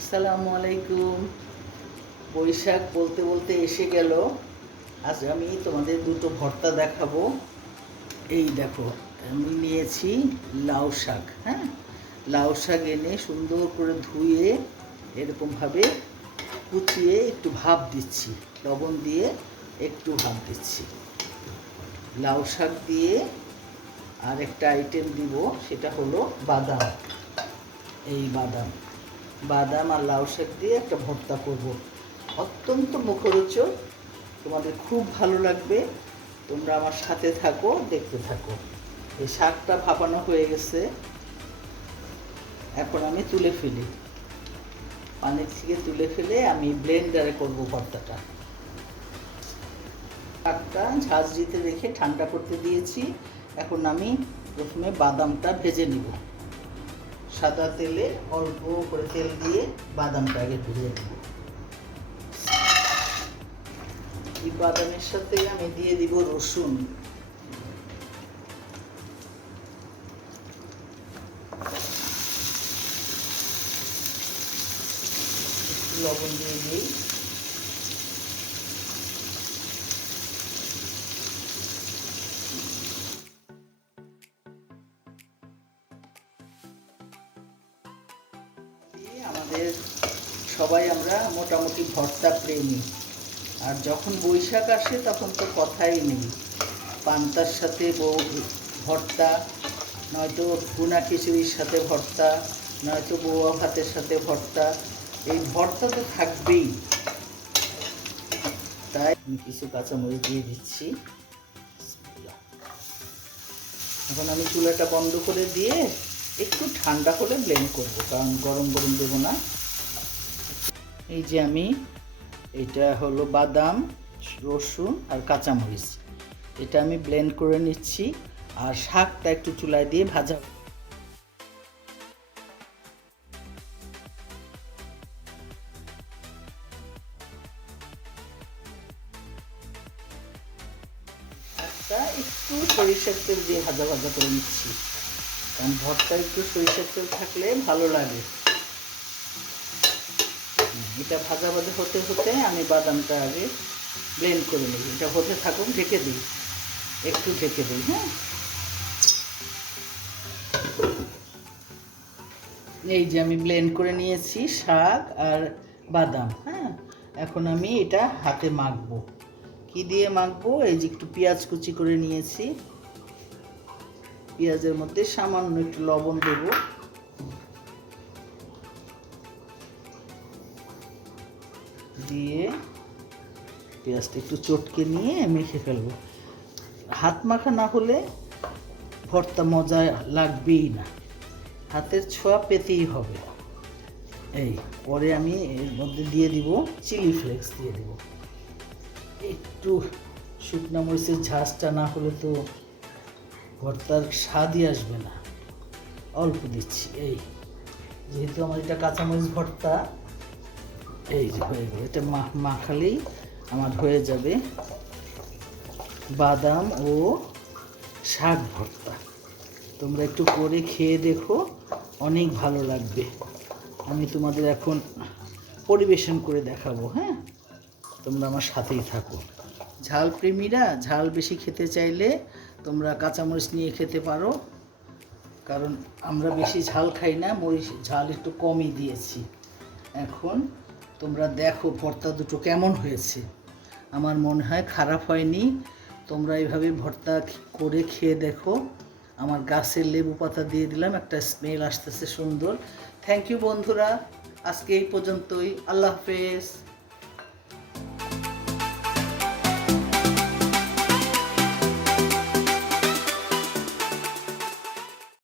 আসসালামু আলাইকুম। বৈশাখ বলতে বলতে এসে গেল। আজ আমি তোমাদের দুটো ভর্তা দেখাবো। এই দেখো, আমি নিয়েছি লাউ শাক। হ্যাঁ, লাউ শাক এনে সুন্দর করে ধুয়ে এরকমভাবে কুচিয়ে একটু ভাপ দিচ্ছি, লবণ দিয়ে একটু ভাপ দিচ্ছি। লাউ শাক দিয়ে আর একটা আইটেম দিব, সেটা হলো বাদাম। এই বাদাম বাদাম আর লাউ শাক দিয়ে একটা ভর্তা করব, অত্যন্ত মুখরোচক। তোমাদের খুব ভালো লাগবে। তোমরা আমার সাথে থাকো, দেখতে থাকো। এই শাকটা ভাপানো হয়ে গেছে, এখন আমি তুলে ফেলি। পানির থেকে তুলে ফেলে আমি ব্লেন্ডারে করব ভর্তাটা। শাকটা ঝাঁজ দিতে রেখে ঠান্ডা করতে দিয়েছি। এখন আমি প্রথমে বাদামটা ভেজে নিব। সাদা তেলে অল্প করে তেল দিয়ে বাদামটা আগে ভেজে নেব। এই বাদামের সাথে আমি দিয়ে দিব রসুন। একটু লবণ দিয়ে দিই। আমাদের সবাই আমরা মোটামুটি ভর্তা প্রেমী। আর যখন বৈশাখ আসে তখন তো কথাই নেই। পান্তার সাথে ভর্তা, নয়তো ভুনা খিচুড়ির সাথে ভর্তা, নয়তো বউয়া ভাতের সাথে ভর্তা। এই ভর্তা তো থাকবেই। তাই আমি কিছু কাঁচামরিচ দিয়ে দিচ্ছি। এখন আমি চুলাটা বন্ধ করে দিয়ে একটু ঠান্ডা করে ব্লেন্ড করব, কারণ গরম গরম দেবো না। এই যে আমি, এটা হলো বাদাম, রসুন আর কাঁচামরিচ, এটা আমি ব্লেন্ড করে নিচ্ছি। আর শাকটা একটু চুলায় দিয়ে ভাজা। শাকটা একটু সরিষার তেল দিয়ে ভাজা ভাজা করে নিচ্ছি, কারণ ভর্তা একটু সরিষার তেল থাকলে ভালো লাগে। এটা ভাজা ভাজা হতে হতে আমি বাদামটা আগে ব্লেন্ড করে নিই। এটা হতে থাকুক, ঢেকে দিই, একটু ঢেকে দিই। হ্যাঁ, এই যে আমি ব্লেন্ড করে নিয়েছি শাক আর বাদাম। হ্যাঁ, এখন আমি এটা হাতে মাখবো। কি দিয়ে মাখবো? এই যে একটু পেঁয়াজ কুচি করে নিয়েছি, পেঁয়াজের মধ্যে সামান্য একটু লবণ দেব, দিয়ে পেঁয়াজটা একটু চটকে নিয়ে মেখে ফেলবো। হাত মাখা না হলে ভর্তা মজা লাগবেই না, হাতের ছোঁয়া পেতেই হবে। এই পরে আমি এর মধ্যে দিয়ে দিব চিলি ফ্লেক্স দিয়ে দেব। একটু শুকনো মরিচের ঝাঁজটা না হলে তো ভর্তার স্বাদই আসবে না। অল্প দিচ্ছি। এই যেহেতু আমার এটা কাঁচামরিচ ভর্তা, এই যে হয়ে গেল। এটা মাখালেই আমার হয়ে যাবে বাদাম ও শাক ভর্তা। তোমরা একটু করে খেয়ে দেখো, অনেক ভালো লাগবে। আমি তোমাদের এখন পরিবেশন করে দেখাবো। হ্যাঁ, তোমরা আমার সাথেই থাকো। ঝাল প্রেমীরা ঝাল বেশি খেতে চাইলে তোমরা কাঁচামরিচ নিয়ে খেতে পারো, কারণ আমরা বেশি ঝাল খাই না, মরিচ ঝাল একটু কমই দিয়েছি। এখন তোমরা দেখো ভর্তা দুটো কেমন হয়েছে। আমার মনে হয় খারাপ হয়নি। তোমরা এইভাবে ভর্তা করে খেয়ে দেখো। আমার গাছের লেবু পাতা দিয়ে দিলাম, একটা স্মেল আসতেছে সুন্দর। থ্যাংক ইউ বন্ধুরা, আজকে এই পর্যন্তই। আল্লাহ হাফেজ।